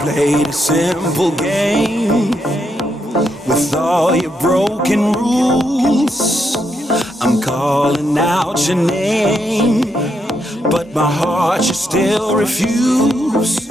played a simple game with all your broken rules. I'm calling out your name, but my heart you still refuse.